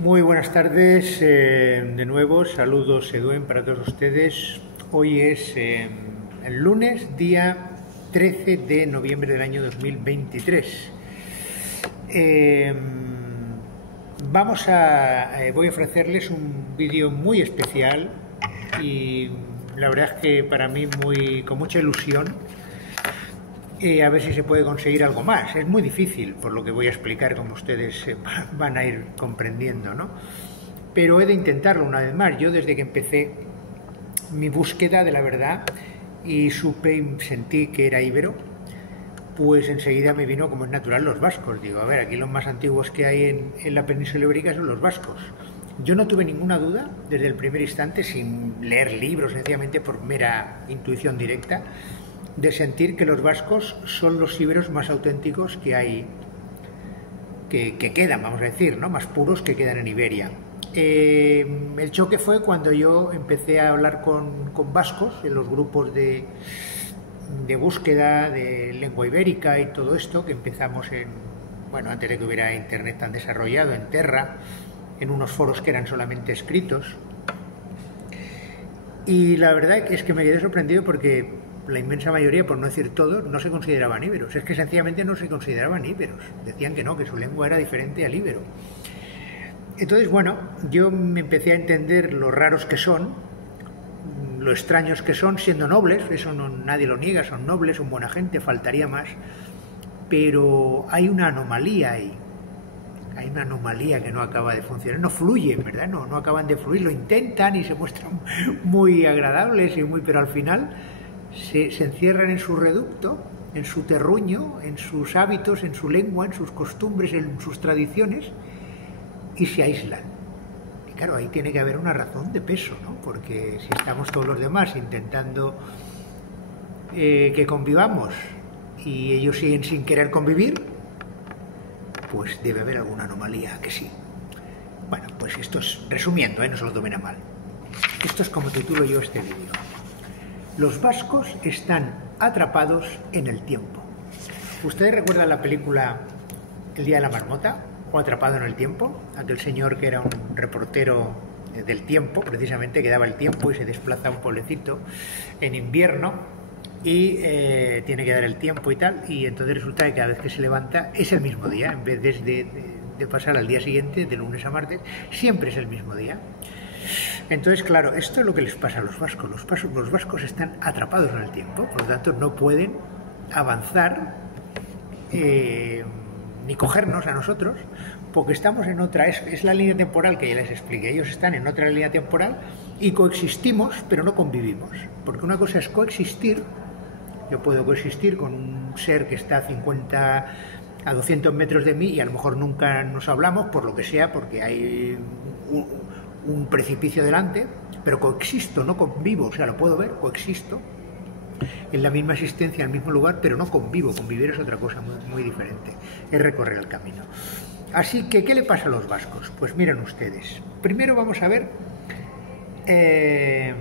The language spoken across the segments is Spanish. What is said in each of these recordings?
Muy buenas tardes, de nuevo, saludos Eduen para todos ustedes. Hoy es el lunes, día 13 de noviembre del año 2023. Voy a ofrecerles un vídeo muy especial y la verdad es que para mí con mucha ilusión. A ver si se puede conseguir algo más. Es muy difícil, por lo que voy a explicar, como ustedes van a ir comprendiendo, ¿no? Pero he de intentarlo una vez más. Yo desde que empecé mi búsqueda de la verdad y supe y sentí que era íbero, pues enseguida me vino, como es natural, los vascos. Digo, a ver, aquí los más antiguos que hay en la península ibérica son los vascos. Yo no tuve ninguna duda desde el primer instante, sin leer libros, sencillamente por mera intuición directa, de sentir que los vascos son los íberos más auténticos que hay, que quedan, vamos a decir, ¿no? Más puros que quedan en Iberia. El choque fue cuando yo empecé a hablar con vascos en los grupos de búsqueda de lengua ibérica y todo esto, que empezamos antes de que hubiera internet tan desarrollado, en Terra, en unos foros que eran solamente escritos. Y la verdad es que me quedé sorprendido porque la inmensa mayoría, por no decir todos, no se consideraban íberos. Es que sencillamente no se consideraban íberos. Decían que no, que su lengua era diferente al íbero. Entonces, yo me empecé a entender lo raros que son, lo extraños que son, siendo nobles. Eso nadie lo niega, son nobles, son buena gente, faltaría más. Pero hay una anomalía ahí. Hay una anomalía que no acaba de funcionar, no fluyen, ¿verdad? No acaban de fluir, lo intentan y se muestran muy agradables, pero al final se encierran en su reducto, en su terruño, en sus hábitos, en su lengua, en sus costumbres, en sus tradiciones, y se aíslan. Y claro, ahí tiene que haber una razón de peso, ¿no? Porque si estamos todos los demás intentando que convivamos y ellos siguen sin querer convivir, pues debe haber alguna anomalía, que sí. Bueno, pues esto es, resumiendo, no se lo tomen a mal. Esto es como titulo yo este vídeo. Los vascos están atrapados en el tiempo. ¿Ustedes recuerdan la película El día de la marmota o Atrapado en el tiempo? Aquel señor que era un reportero del tiempo, precisamente, que daba el tiempo y se desplaza a un pueblecito en invierno y tiene que dar el tiempo y tal, y entonces resulta que cada vez que se levanta es el mismo día, en vez de pasar al día siguiente, de lunes a martes, siempre es el mismo día. Entonces, claro, esto es lo que les pasa a los vascos. Los vascos están atrapados en el tiempo, por lo tanto no pueden avanzar ni cogernos a nosotros, porque estamos en otra, es la línea temporal que ya les expliqué. Ellos están en otra línea temporal y coexistimos, pero no convivimos, porque una cosa es coexistir. Yo puedo coexistir con un ser que está a 50 a 200 metros de mí y a lo mejor nunca nos hablamos, por lo que sea, porque hay un precipicio delante, pero coexisto, no convivo, o sea, lo puedo ver, coexisto en la misma existencia, en el mismo lugar, pero no convivo. Convivir es otra cosa muy diferente, es recorrer el camino. Así que, ¿qué le pasa a los vascos? Pues miren ustedes, primero vamos a ver, se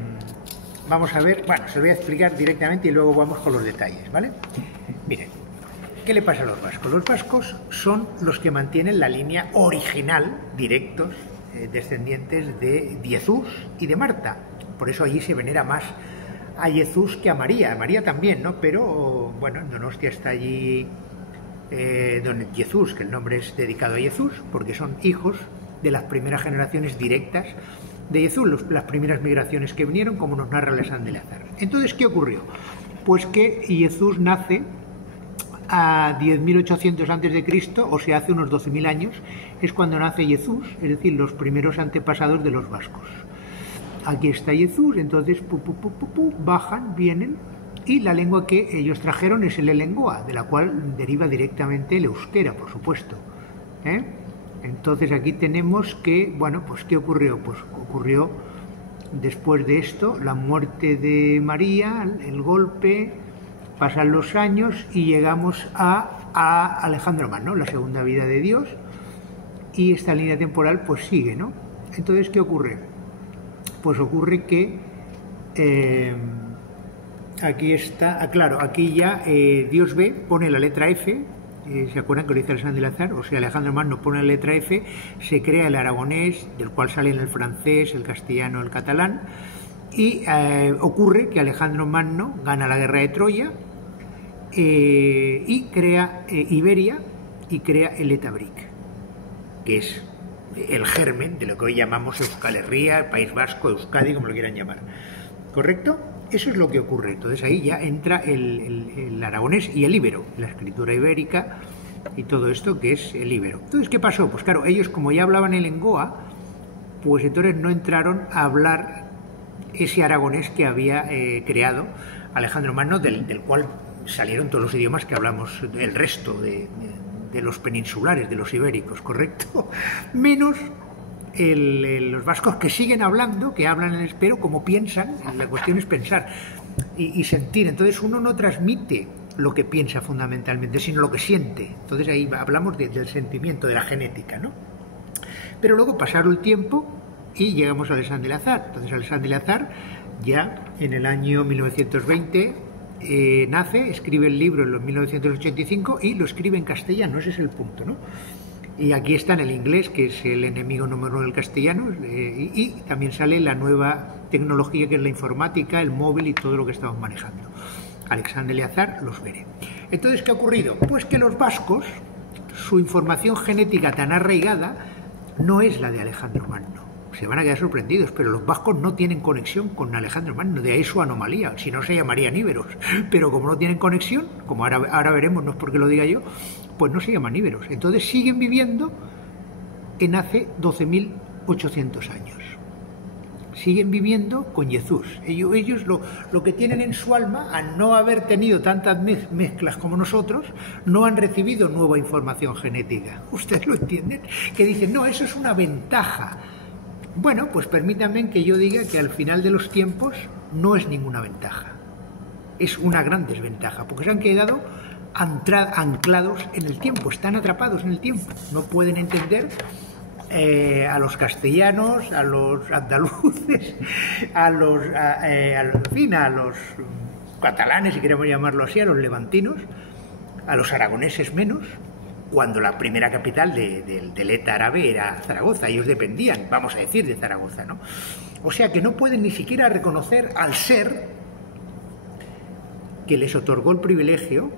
lo voy a explicar directamente y luego vamos con los detalles, ¿vale? Miren, ¿qué le pasa a los vascos? Los vascos son los que mantienen la línea original, directos, descendientes de Jesús y de Marta. Por eso allí se venera más a Jesús que a María. María también, ¿no? Pero, en Donostia está allí don Jesús, que el nombre es dedicado a Jesús, porque son hijos de las primeras generaciones directas de Jesús, las primeras migraciones que vinieron, como nos narra Alessandro de Lazar. Entonces, ¿qué ocurrió? Pues que Jesús nace a 10.800 a.C., o sea, hace unos 12.000 años, es cuando nace Jesús, es decir, los primeros antepasados de los vascos. Aquí está Jesús, entonces bajan, vienen, y la lengua que ellos trajeron es el elengoa, de la cual deriva directamente el euskera, por supuesto. Entonces aquí tenemos que, pues ¿qué ocurrió? Pues ocurrió después de esto, la muerte de María, el golpe, pasan los años y llegamos a Alejandro Magno, la segunda vida de Dios, y esta línea temporal pues sigue, ¿no? Entonces, ¿qué ocurre? Pues ocurre que aquí está, claro, aquí ya Dios ve, pone la letra F, ¿se acuerdan que lo dice Alexandre de la Sar? O sea, Alejandro Magno pone la letra F, se crea el aragonés, del cual salen el francés, el castellano, el catalán, y ocurre que Alejandro Magno gana la guerra de Troya y crea Iberia y crea el Etabric, que es el germen de lo que hoy llamamos Euskal Herria, País Vasco, Euskadi, como lo quieran llamar. ¿Correcto? Eso es lo que ocurre. Entonces ahí ya entra el aragonés y el íbero, la escritura ibérica y todo esto que es el íbero. Entonces, ¿qué pasó? Pues claro, ellos como ya hablaban el lengoa, pues entonces no entraron a hablar ese aragonés que había creado Alejandro Magno, del cual salieron todos los idiomas que hablamos el resto de los peninsulares, de los ibéricos, ¿correcto? Menos los vascos, que siguen hablando, que hablan en espero, como piensan. La cuestión es pensar y sentir. Entonces uno no transmite lo que piensa fundamentalmente, sino lo que siente. Entonces ahí hablamos del sentimiento, de la genética, ¿no? Pero luego pasaron el tiempo y llegamos a Alexandre de la Sar. Entonces Alexandre de la Sar, ya en el año 1920, nace, escribe el libro en los 1985 y lo escribe en castellano. Ese es el punto, ¿no? Y aquí está en el inglés, que es el enemigo número uno del castellano, y también sale la nueva tecnología, que es la informática, el móvil y todo lo que estamos manejando. Alexandre de la Sar los veré. Entonces, ¿qué ha ocurrido? Pues que los vascos, su información genética tan arraigada, no es la de Alejandro Magno. Se van a quedar sorprendidos, pero los vascos no tienen conexión con Alejandro Magno, de ahí su anomalía, si no se llamarían íberos. Pero como no tienen conexión, como ahora veremos, no es porque lo diga yo, pues no se llaman íberos. Entonces siguen viviendo en hace 12.800 años. Siguen viviendo con Jesús. Ellos lo que tienen en su alma, al no haber tenido tantas mezclas como nosotros, no han recibido nueva información genética. ¿Ustedes lo entienden? Que dicen, no, eso es una ventaja. Bueno, pues permítanme que yo diga que al final de los tiempos no es ninguna ventaja. Es una gran desventaja, porque se han quedado anclados en el tiempo, están atrapados en el tiempo. No pueden entender a los castellanos, a los andaluces, a los catalanes, si queremos llamarlo así, a los levantinos, a los aragoneses menos, cuando la primera capital del ETA árabe era Zaragoza. Ellos dependían, vamos a decir, de Zaragoza, ¿no? O sea que no pueden ni siquiera reconocer al ser que les otorgó el privilegio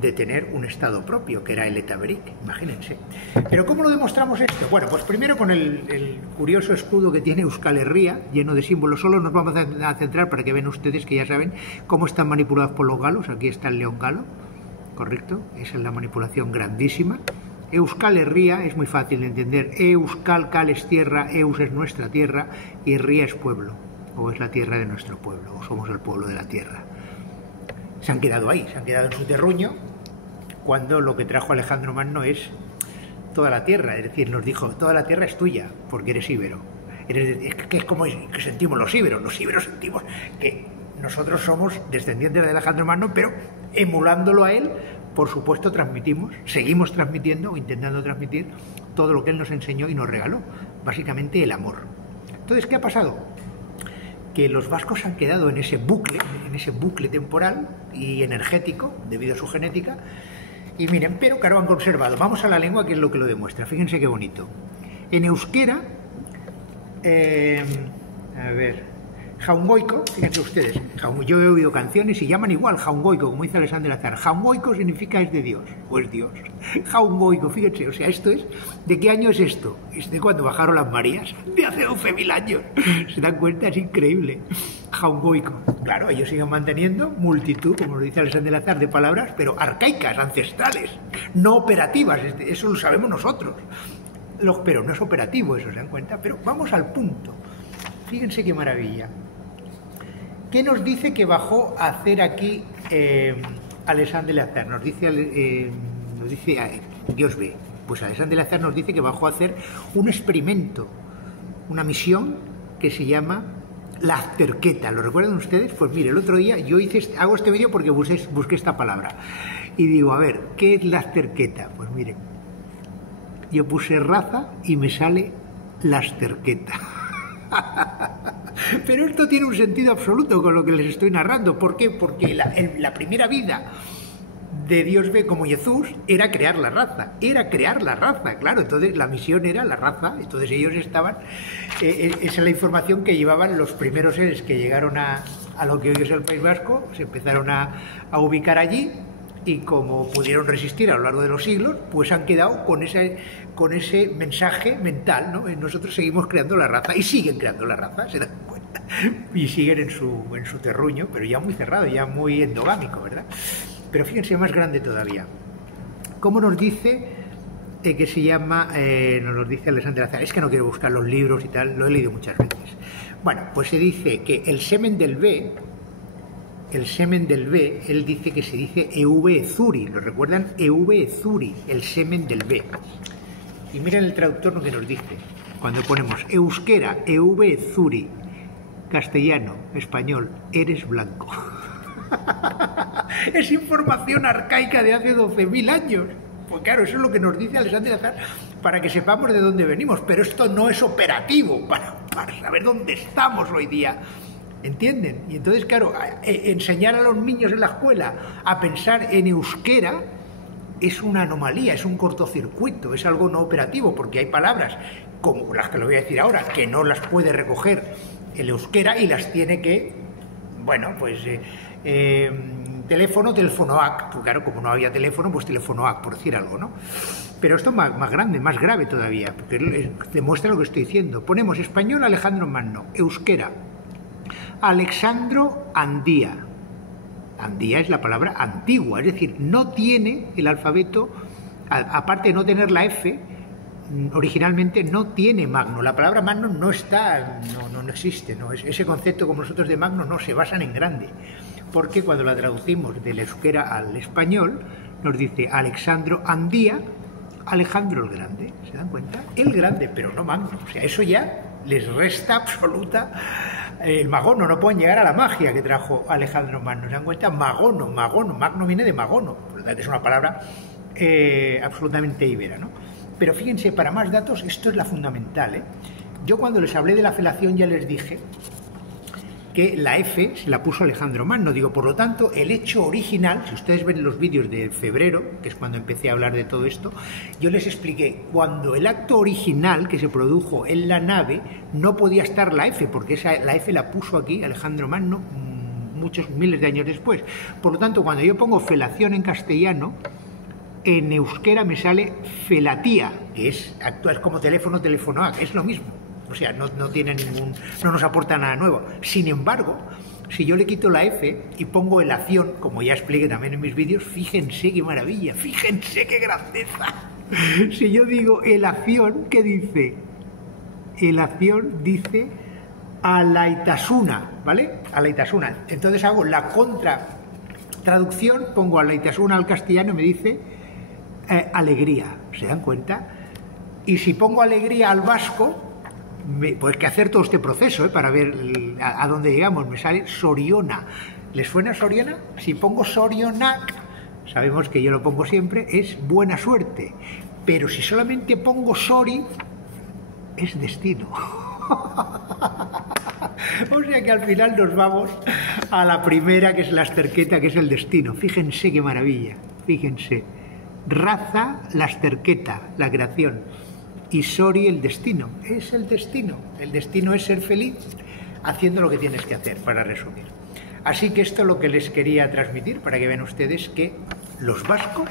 de tener un estado propio, que era el Etabric, imagínense. Pero ¿cómo lo demostramos esto? Bueno, pues primero con el curioso escudo que tiene Euskal Herria, lleno de símbolos. Solo nos vamos a centrar para que vean ustedes, que ya saben cómo están manipulados por los galos. Aquí está el león galo, correcto, esa es la manipulación grandísima. Euskal Herria es muy fácil de entender. Euskal, cal es tierra, Eus es nuestra tierra y Herria es pueblo, o es la tierra de nuestro pueblo, o somos el pueblo de la tierra. Se han quedado ahí, se han quedado en su terruño, cuando lo que trajo Alejandro Magno es toda la tierra. Es decir, nos dijo, toda la tierra es tuya, porque eres íbero. Es que es como que sentimos los íberos sentimos que nosotros somos descendientes de Alejandro Magno, pero emulándolo a él, por supuesto transmitimos, seguimos transmitiendo o intentando transmitir todo lo que él nos enseñó y nos regaló, básicamente el amor. Entonces, ¿qué ha pasado? Que los vascos han quedado en ese bucle temporal y energético, debido a su genética, y miren, pero claro, han conservado. Vamos a la lengua, que es lo que lo demuestra. Fíjense qué bonito. En euskera, a ver, jaungoico, fíjense ustedes, yo he oído canciones y llaman igual jaungoico, como dice Alexandre de la Sar. Jaungoico significa es de Dios, o es Dios. Jaungoico, fíjense, o sea, esto es, ¿de qué año es esto? Es de cuando bajaron las Marías, de hace 12.000 años. ¿Se dan cuenta? Es increíble. Jaungoico. Claro, ellos siguen manteniendo multitud, como lo dice Alexandre de la Sar, de palabras, pero arcaicas, ancestrales, no operativas. Eso lo sabemos nosotros. Pero no es operativo eso, ¿se dan cuenta? Pero vamos al punto. Fíjense qué maravilla. ¿Qué nos dice que bajó a hacer aquí Alexandre de la Sar? Nos dice Dios ve. Pues Alexandre de la Sar nos dice que bajó a hacer un experimento, una misión que se llama la azterqueta. ¿Lo recuerdan ustedes? Pues mire, el otro día yo hago este vídeo porque busqué esta palabra. Y digo, a ver, ¿qué es la azterqueta? Pues miren, yo puse raza y me sale la azterqueta. Pero esto tiene un sentido absoluto con lo que les estoy narrando. ¿Por qué? Porque la primera vida de Dios ve como Jesús era crear la raza, claro, entonces la misión era la raza, entonces ellos estaban, esa es la información que llevaban los primeros seres que llegaron a lo que hoy es el País Vasco, se empezaron a ubicar allí, y como pudieron resistir a lo largo de los siglos, pues han quedado con ese mensaje mental, ¿no? Nosotros seguimos creando la raza, y siguen creando la raza, se dan cuenta, y siguen en su terruño, pero ya muy cerrado, ya muy endogámico, ¿verdad? Pero fíjense, más grande todavía. ¿Cómo nos dice que se llama, nos lo dice Alexandre Azar? Es que no quiero buscar los libros y tal, lo he leído muchas veces. Bueno, pues se dice que el semen del B, él dice que se dice EV Zuri, ¿lo recuerdan? EV Zuri, el semen del B. Y miren el traductor lo que nos dice, cuando ponemos euskera, EV Zuri, castellano, español, eres blanco. Es información arcaica de hace 12.000 años. Pues claro, eso es lo que nos dice Alexandre Azar para que sepamos de dónde venimos, pero esto no es operativo para saber dónde estamos hoy día. ¿Entienden? Y entonces, claro, enseñar a los niños en la escuela a pensar en euskera es una anomalía, es un cortocircuito, es algo no operativo, porque hay palabras, como las que le voy a decir ahora, que no las puede recoger el euskera y las tiene que, bueno, pues telefonoac, pues claro, como no había teléfono, pues telefonoac, por decir algo, ¿no? Pero esto es más grande, más grave todavía, porque demuestra lo que estoy diciendo. Ponemos español Alejandro Magno, euskera Alexandro Andía. Andía es la palabra antigua, es decir, no tiene el alfabeto, aparte de no tener la F, originalmente no tiene magno. La palabra magno no está, no existe, ¿no? Ese concepto como nosotros de magno no se basan en grande, porque cuando la traducimos del euskera al español nos dice Alexandro Andía, Alejandro el Grande, ¿se dan cuenta? El Grande, pero no magno, o sea, eso ya les resta absoluta el magono, no pueden llegar a la magia que trajo Alejandro Magno. ¿Se dan cuenta? Magono, magno viene de magono, por lo tanto es una palabra absolutamente ibera, ¿no? Pero fíjense, para más datos, esto es la fundamental, ¿eh? Yo cuando les hablé de la felación ya les dije que la F se la puso Alejandro Magno, digo, por lo tanto, el hecho original, si ustedes ven los vídeos de febrero, que es cuando empecé a hablar de todo esto, yo les expliqué, cuando el acto original que se produjo en la nave, no podía estar la F, porque la F la puso aquí Alejandro Magno muchos miles de años después. Por lo tanto, cuando yo pongo felación en castellano, en euskera me sale felatía, que es como telefonoac, es lo mismo. O sea, no tiene no nos aporta nada nuevo. Sin embargo, si yo le quito la F y pongo elación, como ya expliqué también en mis vídeos, fíjense qué maravilla, fíjense qué grandeza. Si yo digo elación, ¿qué dice? Elación dice alaitasuna, ¿vale? Alaitasuna. Entonces hago la contratraducción, pongo alaitasuna al castellano y me dice alegría. ¿Se dan cuenta? Y si pongo alegría al vasco, pues que hacer todo este proceso para ver a dónde llegamos. Me sale Soriona. ¿Les suena Soriona? Si pongo Sorionac, sabemos que yo lo pongo siempre, es buena suerte. Pero si solamente pongo Sori, es destino. O sea que al final nos vamos a la primera, que es la Asterqueta, que es el destino. Fíjense qué maravilla, fíjense. Raza, la Asterqueta, la creación. Y Sori, el destino. Es el destino. El destino es ser feliz haciendo lo que tienes que hacer, para resumir. Así que esto es lo que les quería transmitir, para que vean ustedes que los vascos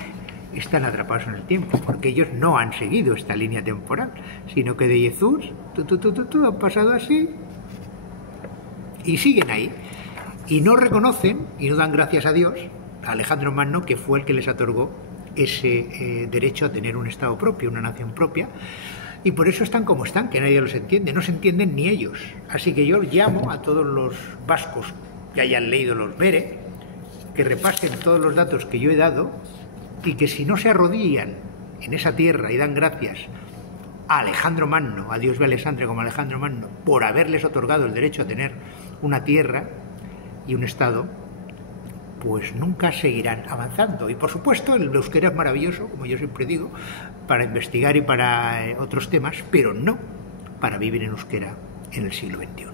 están atrapados en el tiempo, porque ellos no han seguido esta línea temporal, sino que de Jesús han pasado así y siguen ahí. Y no reconocen y no dan gracias a Dios, a Alejandro Magno, que fue el que les otorgó ese derecho a tener un Estado propio, una nación propia, y por eso están como están, que nadie los entiende, no se entienden ni ellos. Así que yo llamo a todos los vascos que hayan leído los Bere, que repasen todos los datos que yo he dado, y que si no se arrodillan en esa tierra y dan gracias a Alejandro Magno, a Dios ve Alexandre como Alejandro Magno, por haberles otorgado el derecho a tener una tierra y un Estado, pues nunca seguirán avanzando. Y por supuesto el euskera es maravilloso, como yo siempre digo, para investigar y para otros temas, pero no para vivir en euskera en el siglo XXI.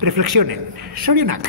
Reflexionen. Sorionak.